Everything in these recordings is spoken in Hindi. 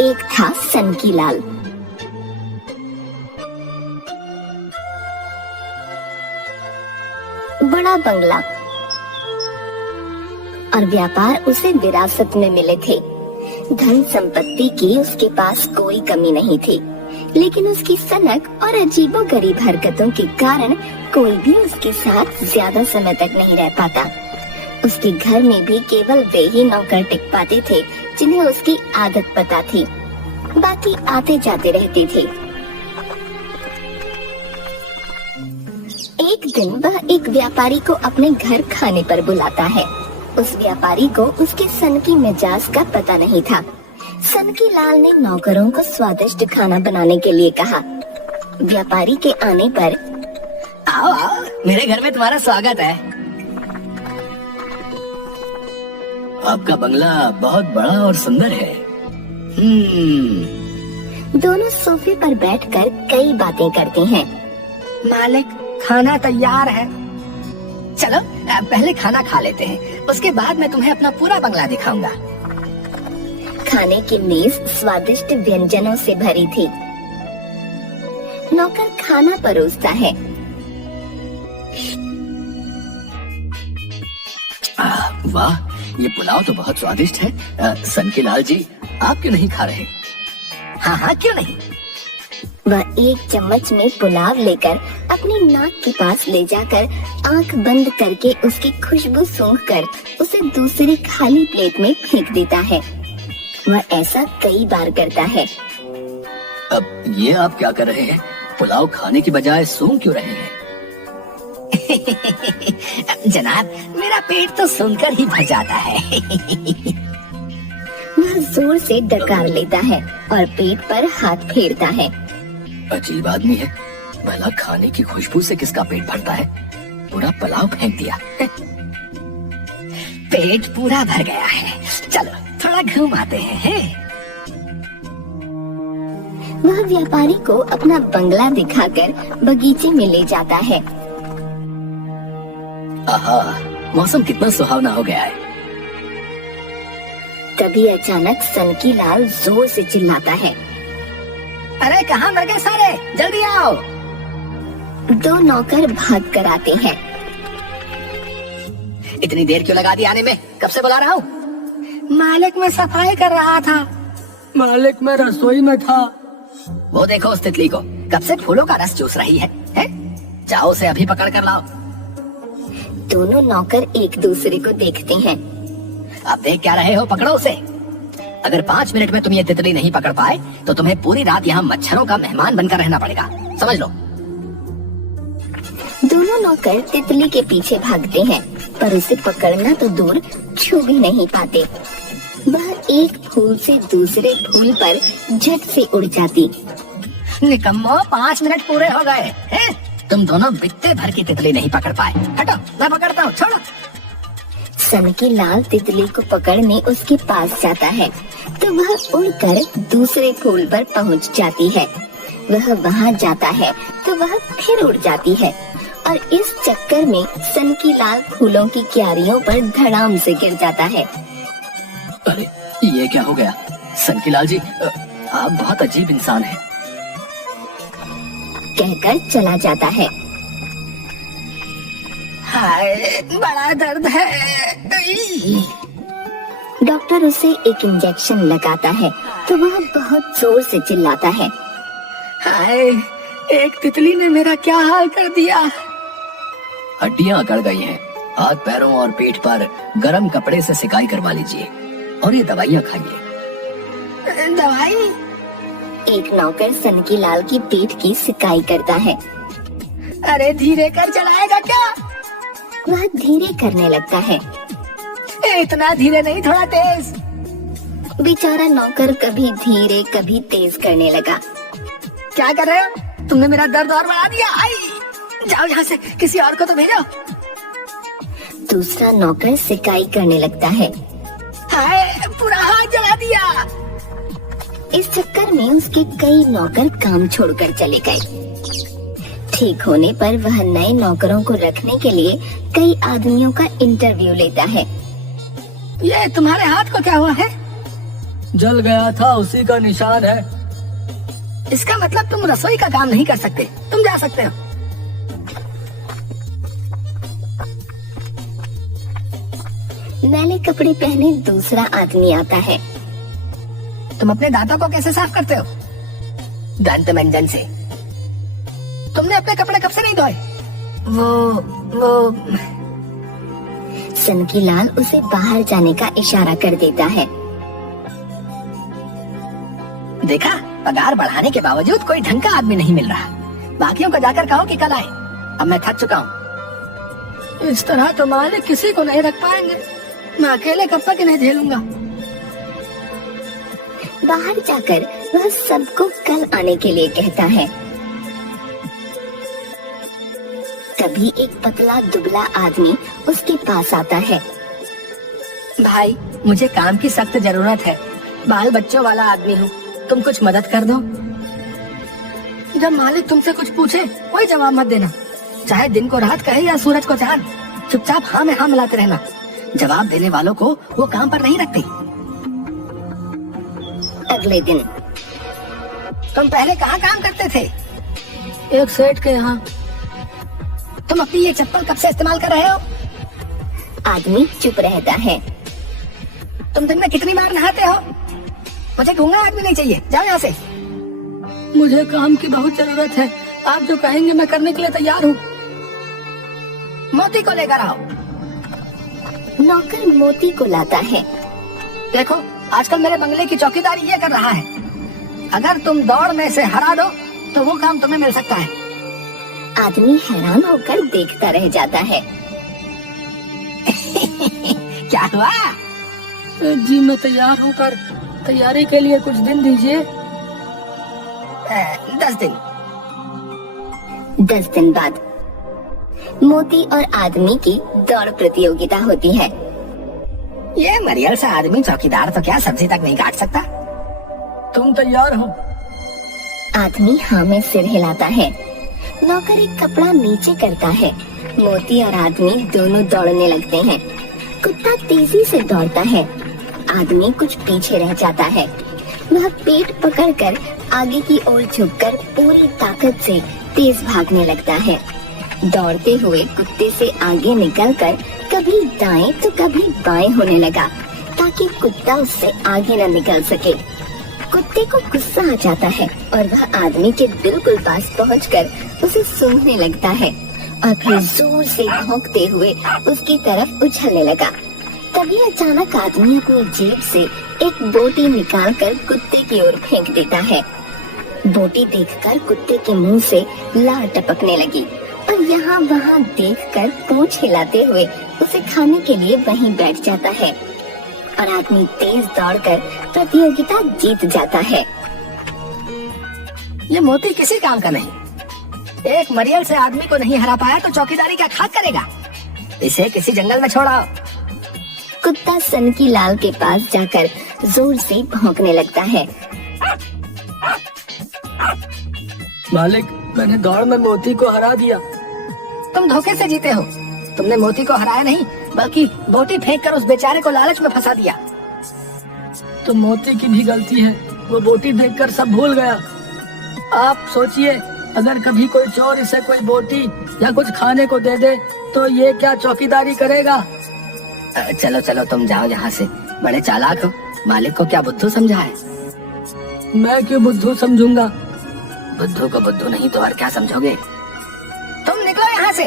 एक था सनकीलाल। बड़ा बंगला और व्यापार उसे विरासत में मिले थे। धन संपत्ति की उसके पास कोई कमी नहीं थी, लेकिन उसकी सनक और अजीबोगरीब हरकतों के कारण कोई भी उसके साथ ज्यादा समय तक नहीं रह पाता। उसके घर में भी केवल वे ही नौकर टिक पाते थे जिन्हें उसकी आदत पता थी, बाकी आते जाते रहते थे। एक दिन वह एक व्यापारी को अपने घर खाने पर बुलाता है। उस व्यापारी को उसके सनकी मिजाज का पता नहीं था। सनकीलाल ने नौकरों को स्वादिष्ट खाना बनाने के लिए कहा। व्यापारी के आने पर, आओ आओ, मेरे घर में तुम्हारा स्वागत है। आपका बंगला बहुत बड़ा और सुंदर है। दोनों सोफे पर बैठकर कई बातें करते हैं। मालिक, खाना तैयार है। चलो पहले खाना खा लेते हैं, उसके बाद मैं तुम्हें अपना पूरा बंगला दिखाऊंगा। खाने की मेज स्वादिष्ट व्यंजनों से भरी थी। नौकर खाना परोसता है। वाह, ये पुलाव तो बहुत स्वादिष्ट है। सनकीलाल जी, आप क्यों नहीं खा रहे? हाँ हाँ, क्यों नहीं। वह एक चम्मच में पुलाव लेकर अपनी नाक के पास ले जाकर आंख बंद करके उसकी खुशबू सूंघकर उसे दूसरी खाली प्लेट में फेंक देता है। वह ऐसा कई बार करता है। अब ये आप क्या कर रहे हैं? पुलाव खाने की बजाय सूंघ क्यों रहे हैं? जनाब, मेरा पेट तो सुनकर ही भर जाता है। वह जोर से डकार लेता है और पेट पर हाथ फेरता है। अजीब आदमी है, भला खाने की खुशबू से किसका पेट भरता है? पूरा पुलाव फेंक दिया। पेट पूरा भर गया है, चलो थोड़ा घूम आते हैं। वह व्यापारी को अपना बंगला दिखाकर बगीचे में ले जाता है। आहा, मौसम कितना सुहावना हो गया है। तभी अचानक सनकीलाल जोर से चिल्लाता है, अरे कहाँ मर गए सारे, जल्दी आओ। दो नौकर भाग कर आते हैं। इतनी देर क्यों लगा दी आने में? कब से बुला रहा हूँ। मालिक, मैं सफाई कर रहा था। मालिक, मैं रसोई में था। वो देखो उस तितली को, कब से फूलों का रस चूस रही है? जाओ उसे अभी पकड़ कर लाओ। दोनों नौकर एक दूसरे को देखते हैं। अब देख क्या रहे हो, पकड़ो उसे। अगर 5 मिनट में तुम ये तितली नहीं पकड़ पाए तो तुम्हें पूरी रात यहाँ मच्छरों का मेहमान बनकर रहना पड़ेगा, समझ लो। दोनों नौकर तितली के पीछे भागते हैं, पर उसे पकड़ना तो दूर, छू भी नहीं पाते। वह एक फूल से दूसरे फूल पर झट से उड़ जाती। निकम्मो, 5 मिनट पूरे हो गए हैं? तुम दोनों बित्ते भर की तितली नहीं पकड़ पाए। हटो, मैं पकड़ता हूँ, छोड़ो। सनकीलाल तितली को पकड़ने उसके पास जाता है तो वह उड़कर दूसरे फूल पर पहुंच जाती है। वह वहां जाता है तो वह फिर उड़ जाती है और इस चक्कर में सनकीलाल फूलों की क्यारियों पर धड़ाम से गिर जाता है। अरे ये क्या हो गया? सनकीलाल जी, आप बहुत अजीब इंसान हैं। कहकर चला जाता है। हाय, बड़ा दर्द है। डॉक्टर उसे एक इंजेक्शन लगाता है तो वह बहुत जोर से चिल्लाता है, हाय, एक तितली ने मेरा क्या हाल कर दिया। हड्डियां अकड़ गई हैं, हाथ पैरों और पेट पर गर्म कपड़े से सिकाई करवा लीजिए और ये दवाइयाँ खाइए। दवाई? एक नौकर सनकीलाल की पेट की सिकाई करता है। अरे धीरे कर, चलाएगा क्या? वह धीरे करने लगता है। इतना धीरे नहीं, थोड़ा तेज। बेचारा नौकर कभी धीरे कभी तेज करने लगा। क्या कर रहे हो? तुमने मेरा दर्द और बढ़ा दिया। आई, जाओ यहाँ से, किसी और को तो भेजो। दूसरा नौकर सिकाई करने लगता है। हाय, पूरा हाथ जला दिया। इस चक्कर में उसके कई नौकर काम छोड़कर चले गए। ठीक होने पर वह नए नौकरों को रखने के लिए कई आदमियों का इंटरव्यू लेता है। ये तुम्हारे हाथ को क्या हुआ है? जल गया था उसी का निशान है। इसका मतलब तुम रसोई का काम नहीं कर सकते, तुम जा सकते हो। मैले कपड़े पहने दूसरा आदमी आता है। तुम अपने दांतों को कैसे साफ करते हो? दंत मंजन से। तुमने अपने कपड़े कब से नहीं धोए? वो सनकीलाल उसे बाहर जाने का इशारा कर देता है। देखा, पगार बढ़ाने के बावजूद कोई ढंग का आदमी नहीं मिल रहा। बाकियों को जाकर कहो कि कल आए, अब मैं थक चुका हूँ। इस तरह तो मालिक किसी को नहीं रख पाएंगे, मैं अकेले कब तक इन्हें झेलूंगा। बाहर जाकर वह सबको कल आने के लिए कहता है। तभी एक पतला दुबला आदमी उसके पास आता है। भाई, मुझे काम की सख्त जरूरत है, बाल बच्चों वाला आदमी हूँ, तुम कुछ मदद कर दो। जब मालिक तुमसे कुछ पूछे कोई जवाब मत देना, चाहे दिन को रात कहे या सूरज को चांद, चुपचाप हाँ में हाँ मिलाते रहना। जवाब देने वालों को वो काम पर नहीं रखते। अगले दिन तुम पहले कहाँ काम करते थे? एक सेठ के यहाँ। तुम अपनी ये चप्पल कब से इस्तेमाल कर रहे हो? आदमी चुप रहता है। तुम दिन में कितनी बार नहाते हो? मुझे गूंगा आदमी नहीं चाहिए, जाओ यहाँ से। मुझे काम की बहुत जरूरत है, आप जो कहेंगे मैं करने के लिए तैयार हूँ। मोती को लेकर आओ। नौकर मोती को लाता है। देखो, आजकल मेरे बंगले की चौकीदारी ये कर रहा है, अगर तुम दौड़ में से हरा दो तो वो काम तुम्हें मिल सकता है। आदमी हैरान होकर देखता रह जाता है। क्या हुआ? जी मैं तैयार हूँ, पर तैयारी के लिए कुछ दिन दीजिए। 10 दिन। 10 दिन बाद मोती और आदमी की दौड़ प्रतियोगिता होती है। ये मरियल सा आदमी चौकीदार तो क्या सब्जी तक नहीं काट सकता। तुम तैयार हो? आदमी हाँ में सिर हिलाता है। नौकर एक कपड़ा नीचे करता है। मोती और आदमी दोनों दौड़ने लगते हैं। कुत्ता तेजी से दौड़ता है, आदमी कुछ पीछे रह जाता है। वह पेट पकड़कर आगे की ओर झुककर पूरी ताकत से तेज भागने लगता है। दौड़ते हुए कुत्ते से आगे निकलकर कभी दाएं तो कभी बाएं होने लगा, ताकि कुत्ता उससे आगे न निकल सके। कुत्ते को गुस्सा आ जाता है और वह आदमी के बिल्कुल पास पहुंचकर उसे सूंघने लगता है और फिर जोर से भौंकते हुए उसकी तरफ उछलने लगा। तभी अचानक आदमी अपनी जेब से एक बोटी निकालकर कुत्ते की ओर फेंक देता है। बोटी देखकर कुत्ते के मुंह से लार टपकने लगी और यहाँ वहाँ देखकर पूंछ हिलाते हुए उसे खाने के लिए वहीं बैठ जाता है और आदमी तेज दौड़कर प्रतियोगिता जीत जाता है। ये मोती किसी काम का नहीं। एक मरियल से आदमी को नहीं हरा पाया तो चौकीदारी क्या खाक करेगा? इसे किसी जंगल में छोड़ाओ। कुत्ता सनकीलाल के पास जाकर जोर से भौंकने लगता है। मालिक, मैंने दौड़ में मोती को हरा दिया। तुम धोखे से जीते हो। तुमने मोती को हराया नहीं, बल्कि बोटी फेंककर उस बेचारे को लालच में फंसा दिया। तो मोती की भी गलती है, वो बोटी देखकर सब भूल गया। आप सोचिए, अगर कभी कोई चोर इसे कोई बोटी या कुछ खाने को दे दे तो ये क्या चौकीदारी करेगा? चलो चलो तुम जाओ यहाँ से, बड़े चालाक हो। मालिक को क्या बुद्धू समझा है? मैं क्यों बुद्धू समझूंगा? बुद्धू को बुद्धू नहीं तो और क्या समझोगे? तुम निकलो यहाँ से।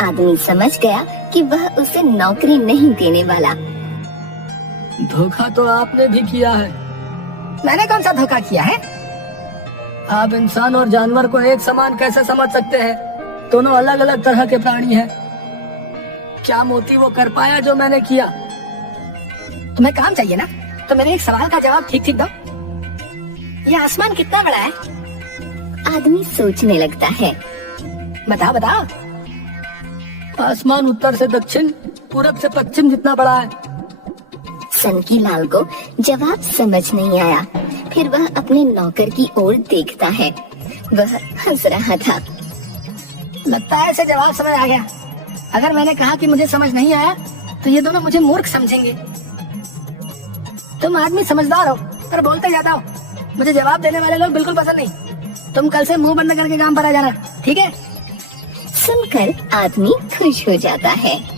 आदमी समझ गया कि वह उसे नौकरी नहीं देने वाला। धोखा तो आपने भी किया है। मैंने कौन सा धोखा किया है? आप इंसान और जानवर को एक समान कैसे समझ सकते हैं? दोनों अलग अलग तरह के प्राणी हैं। क्या मोती वो कर पाया जो मैंने किया? तुम्हें काम चाहिए ना, तो मेरे एक सवाल का जवाब ठीक ठीक दो। ये आसमान कितना बड़ा है? आदमी सोचने लगता है। बताओ बताओ। आसमान उत्तर से दक्षिण, पूरब से पश्चिम जितना बड़ा है। सनकीलाल को जवाब समझ नहीं आया। फिर वह अपने नौकर की ओर देखता है। वह हंस रहा था। लगता है इसे जवाब समझ आ गया। अगर मैंने कहा कि मुझे समझ नहीं आया तो ये दोनों मुझे मूर्ख समझेंगे। तुम आदमी समझदार हो पर बोलते जाता हो। मुझे जवाब देने वाले लोग बिल्कुल पसंद नहीं। तुम कल से मुंह बंद करके काम पर आ जाना, ठीक है? सुनकर आदमी खुश हो जाता है।